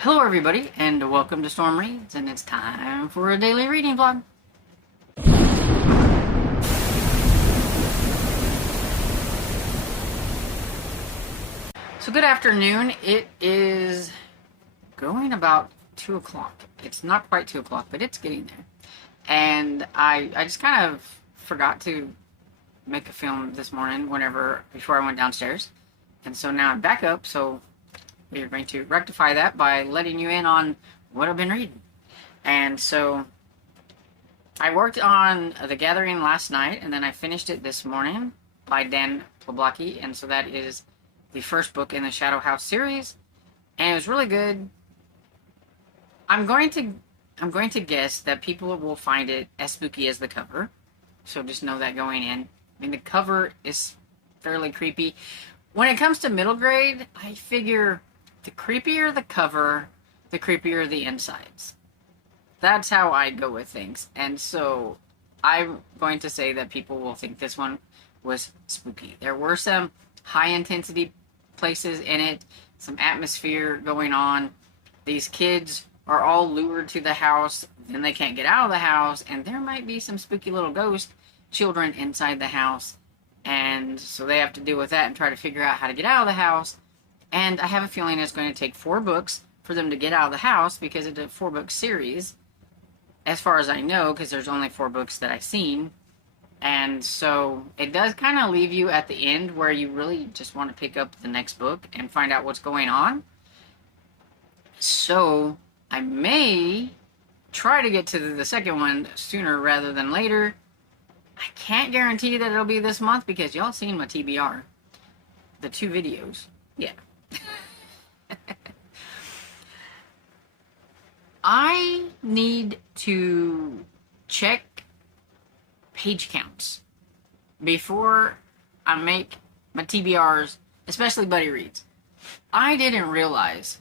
Hello everybody, and welcome to Storm Reads, and it's time for a daily reading vlog. So good afternoon. It is going about 2 o'clock. It's not quite 2 o'clock, but it's getting there. And I just kind of forgot to make a film this morning before I went downstairs. And so now I'm back up, so we're going to rectify that by letting you in on what I've been reading. And so I worked on The Gathering last night, and then I finished it this morning by Dan Poblocki, and so that is the first book in the Shadow House series, and it was really good. I'm going to guess that people will find it as spooky as the cover, so just know that going in. I mean, the cover is fairly creepy. When it comes to middle grade, I figure the creepier the cover, the creepier the insides. That's how I go with things. And so I'm going to say that people will think this one was spooky. There were some high intensity places in it, some atmosphere going on. These kids are all lured to the house, then they can't get out of the house, and there might be some spooky little ghost children inside the house. And so they have to deal with that and try to figure out how to get out of the house. And I have a feeling it's going to take 4 books for them to get out of the house, because it's a 4-book series, as far as I know, because there's only 4 books that I've seen. And so it does kind of leave you at the end where you really just want to pick up the next book and find out what's going on. So I may try to get to the second one sooner rather than later. I can't guarantee that it'll be this month, because y'all seen my TBR. The 2 videos. Yeah. I need to check page counts before I make my TBRs, especially Buddy Reads. I didn't realize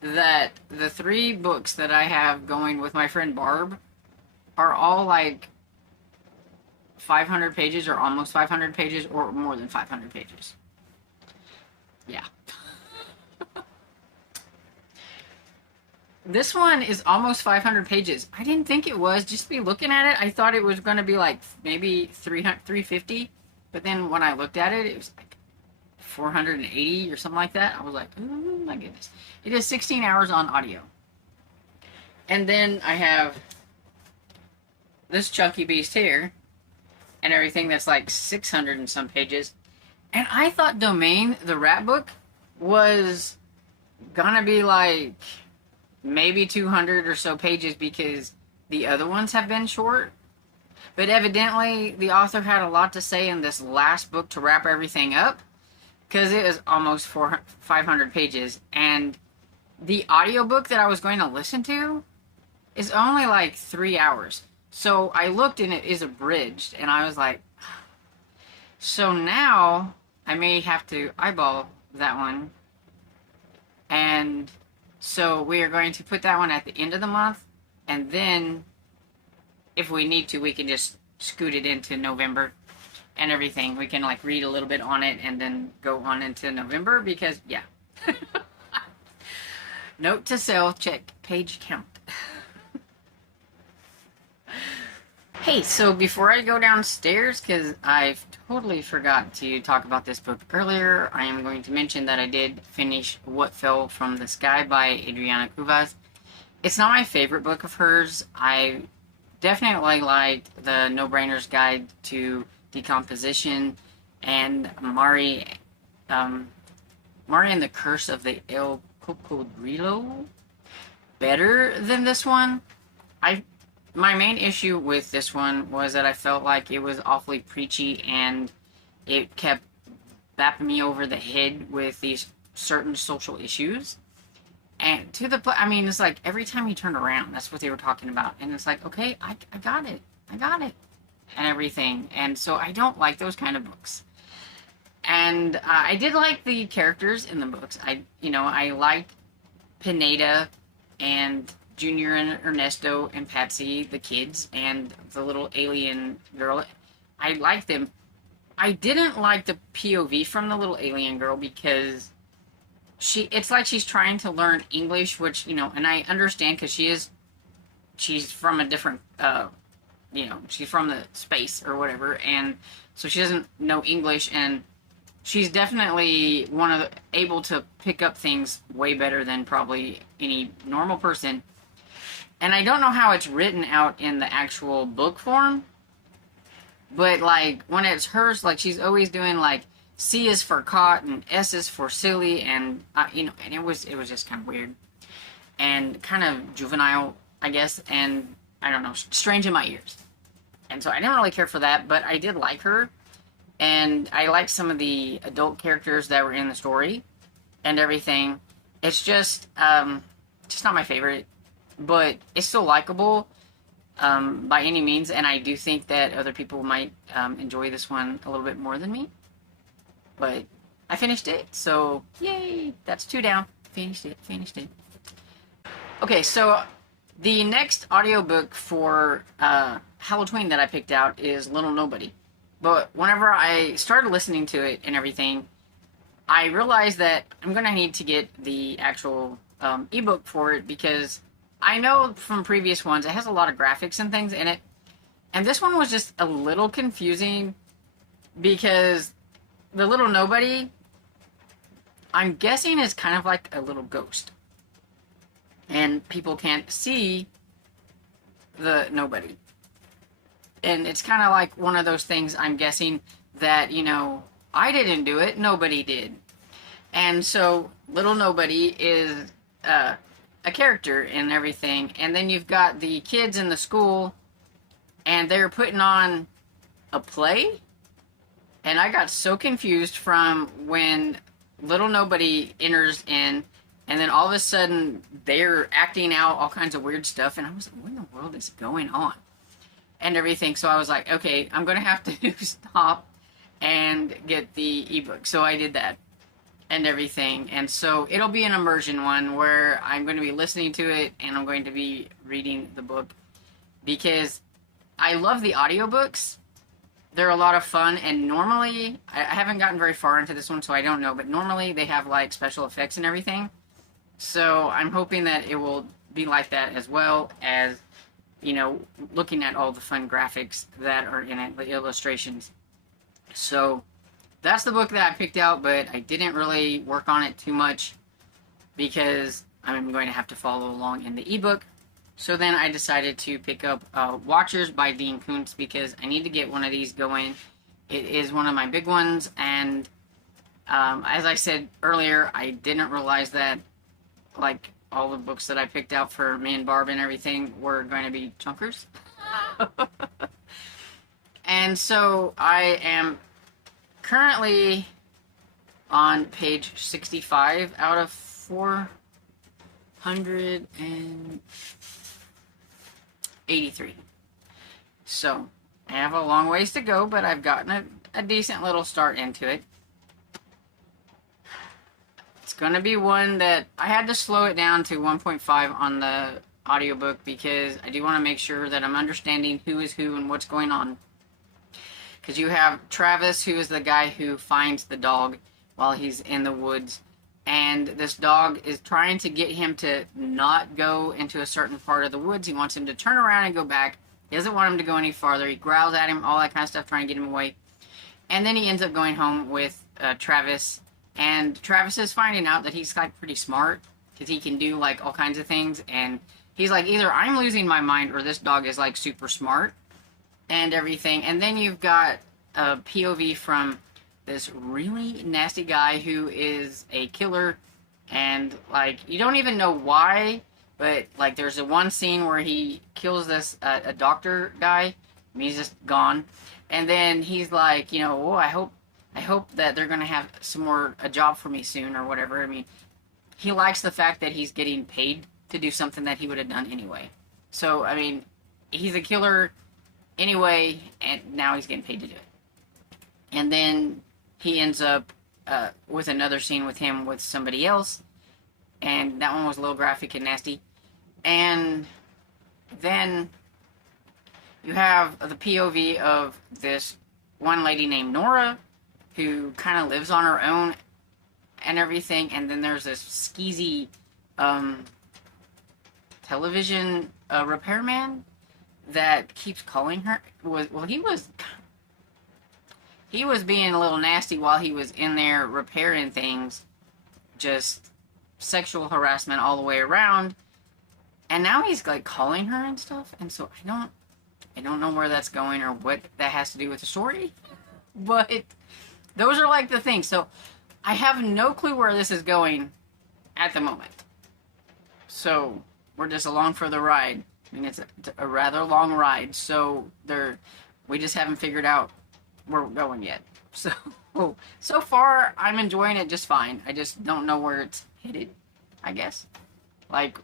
that the 3 books that I have going with my friend Barb are all like 500 pages, or almost 500 pages, or more than 500 pages. Yeah. This one is almost 500 pages. I didn't think it was. Just be looking at it, I thought it was going to be like maybe 350. But then when I looked at it, it was like 480 or something like that. I was like, oh my goodness. It is 16 hours on audio. And then I have this chunky beast here and everything that's like 600 and some pages. And I thought Domain, the rat book, was gonna be like maybe 200 or so pages, because the other ones have been short. But evidently the author had a lot to say in this last book to wrap everything up, because it is almost 500 pages. And the audiobook that I was going to listen to is only like 3 hours. So I looked, and it is abridged, and I was like, so now I may have to eyeball that one. And so we are going to put that one at the end of the month, and then if we need to, we can just scoot it into November and everything. We can like read a little bit on it and then go on into November, because yeah. Note to self, check page count. Hey, so before I go downstairs, because I totally forgot to talk about this book earlier, I am going to mention that I did finish What Fell from the Sky by Adriana Cuvas. It's not my favorite book of hers. I definitely liked the No-Brainer's Guide to Decomposition and Mari and the Curse of the El Cocodrilo better than this one. My main issue with this one was that I felt like it was awfully preachy, and it kept bapping me over the head with these certain social issues. And to the point, I mean, it's like every time you turned around, that's what they were talking about. And it's like, okay, I got it. I got it. And everything. And so I don't like those kind of books. And I did like the characters in the books. I liked Pineda and Junior and Ernesto and Patsy, the kids, and the little alien girl. I liked them. I didn't like the POV from the little alien girl, because it's like she's trying to learn English, which, and I understand because she's from a different, she's from the space or whatever, and so she doesn't know English, and she's definitely able to pick up things way better than probably any normal person. And I don't know how it's written out in the actual book form, but like when it's hers, like she's always doing like C is for caught and S is for silly, and and it was just kind of weird and kind of juvenile, I guess, and I don't know, strange in my ears. And so I didn't really care for that, but I did like her, and I liked some of the adult characters that were in the story and everything. It's just not my favorite, but it's still likable by any means, and I do think that other people might enjoy this one a little bit more than me. But I finished it, so yay! That's 2 down. Finished it. Okay, so the next audiobook for Halloween that I picked out is Little Nobody. But whenever I started listening to it and everything, I realized that I'm going to need to get the actual ebook for it, because I know from previous ones it has a lot of graphics and things in it. And this one was just a little confusing because the Little Nobody, I'm guessing, is kind of like a little ghost. And people can't see the nobody. And it's kind of like one of those things, I'm guessing, that, I didn't do it, nobody did. And so Little Nobody is a character and everything. And then you've got the kids in the school, and they're putting on a play. And I got so confused from when Little Nobody enters in, and then all of a sudden they're acting out all kinds of weird stuff, and I was like, what in the world is going on? And everything. So I was like, okay, I'm going to have to stop and get the ebook. So I did that and everything. And so it'll be an immersion one where I'm going to be listening to it and I'm going to be reading the book, because I love the audiobooks. They're a lot of fun, and normally, I haven't gotten very far into this one, so I don't know, but normally they have like special effects and everything. So I'm hoping that it will be like that, as well as, looking at all the fun graphics that are in it, the illustrations. So that's the book that I picked out, but I didn't really work on it too much because I'm going to have to follow along in the ebook. So then I decided to pick up Watchers by Dean Koontz, because I need to get one of these going. It is one of my big ones, and as I said earlier, I didn't realize that, like, all the books that I picked out for me and Barb and everything were going to be chunkers. And so I am currently on page 65 out of 483. So I have a long ways to go, but I've gotten a decent little start into it. It's going to be one that I had to slow it down to 1.5 on the audiobook, because I do want to make sure that I'm understanding who is who and what's going on. Because you have Travis, who is the guy who finds the dog while he's in the woods, and this dog is trying to get him to not go into a certain part of the woods. He wants him to turn around and go back. He doesn't want him to go any farther. He growls at him, all that kind of stuff, trying to get him away. And then he ends up going home with Travis. And Travis is finding out that he's like pretty smart, because he can do like all kinds of things. And he's like, either I'm losing my mind or this dog is like super smart and everything. And then you've got a POV from this really nasty guy who is a killer, and like you don't even know why, but like there's a one scene where he kills this a doctor guy, and he's just gone, and then he's like, oh, I hope that they're gonna have a job for me soon or whatever. I mean, he likes the fact that he's getting paid to do something that he would have done anyway. So I mean, he's a killer anyway, and now he's getting paid to do it. And then he ends up with another scene with him with somebody else, and that one was a little graphic and nasty. And then you have the POV of this one lady named Nora, who kind of lives on her own, and everything. And then there's this skeezy television repairman that keeps calling her. He was being a little nasty while he was in there repairing things. Just sexual harassment all the way around. And now he's like calling her and stuff. And so I don't know where that's going or what that has to do with the story. But those are like the things. So I have no clue where this is going at the moment. So we're just along for the ride. I mean, it's a rather long ride. So we just haven't figured out where we're going yet. So far, I'm enjoying it just fine. I just don't know where it's headed, I guess. Like,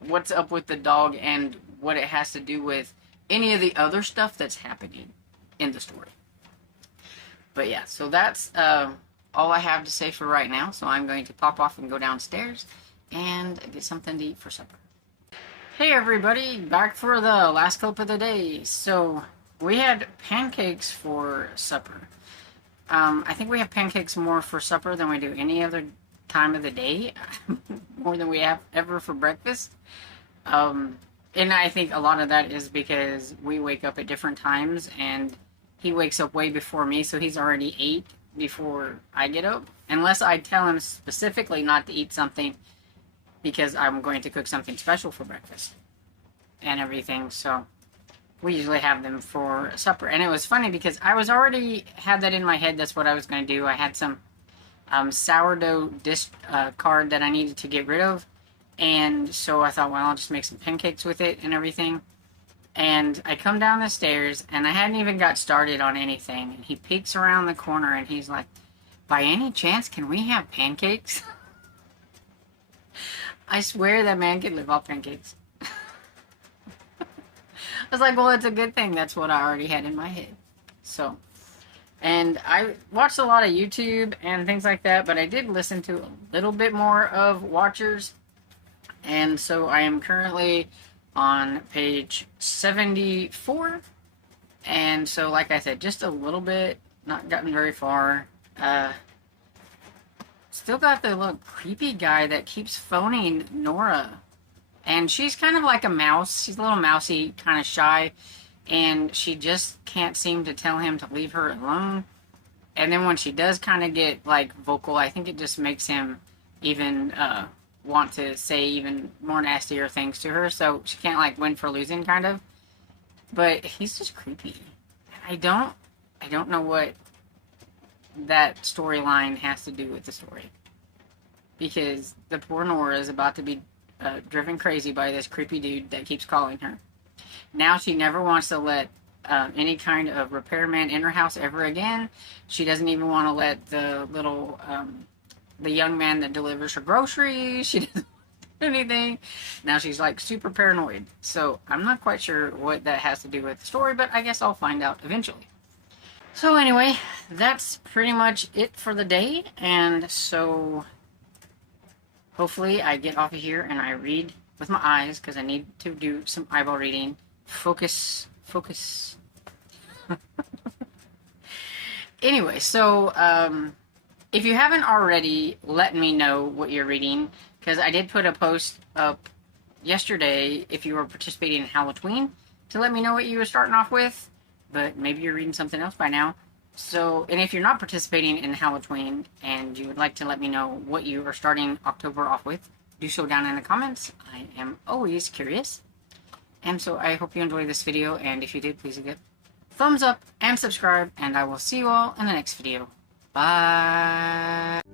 what's up with the dog and what it has to do with any of the other stuff that's happening in the story. But yeah, so that's all I have to say for right now. So I'm going to pop off and go downstairs and get something to eat for supper. Hey everybody, back for the last clip of the day. So we had pancakes for supper. I think we have pancakes more for supper than we do any other time of the day. More than we have ever for breakfast. And I think a lot of that is because we wake up at different times and he wakes up way before me, so he's already ate before I get up. Unless I tell him specifically not to eat something because I'm going to cook something special for breakfast and everything. So we usually have them for supper. And it was funny because I was already had that in my head. That's what I was going to do. I had some sourdough discard that I needed to get rid of. And so I thought, well, I'll just make some pancakes with it and everything. And I come down the stairs, and I hadn't even got started on anything. And he peeks around the corner, and he's like, by any chance, can we have pancakes? I swear that man could live off pancakes. I was like, well, it's a good thing. That's what I already had in my head. So, and I watched a lot of YouTube and things like that, but I did listen to a little bit more of Watchers. And so I am currently on page 74. And so, like I said, just a little bit, not gotten very far. Still got the little creepy guy that keeps phoning Nora. And she's kind of like a mouse. She's a little mousy, kind of shy. And she just can't seem to tell him to leave her alone. And then when she does kind of get, like, vocal, I think it just makes him even want to say even more nastier things to her. So she can't, like, win for losing, kind of. But he's just creepy. I don't know what that storyline has to do with the story. Because the poor Nora is about to be driven crazy by this creepy dude that keeps calling her. Now she never wants to let any kind of repairman in her house ever again. She doesn't even want to let the little, the young man that delivers her groceries. She doesn't do anything. Now she's like super paranoid. So I'm not quite sure what that has to do with the story, but I guess I'll find out eventually. So anyway, that's pretty much it for the day. And so hopefully I get off of here and I read with my eyes because I need to do some eyeball reading. Focus. Anyway, so if you haven't already, let me know what you're reading, because I did put a post up yesterday if you were participating in Halloween to let me know what you were starting off with, but maybe you're reading something else by now. So, and if you're not participating in Halloween and you would like to let me know what you are starting October off with, do so down in the comments. I am always curious. And so I hope you enjoyed this video, and if you did, please give it a thumbs up and subscribe, and I will see you all in the next video. Bye!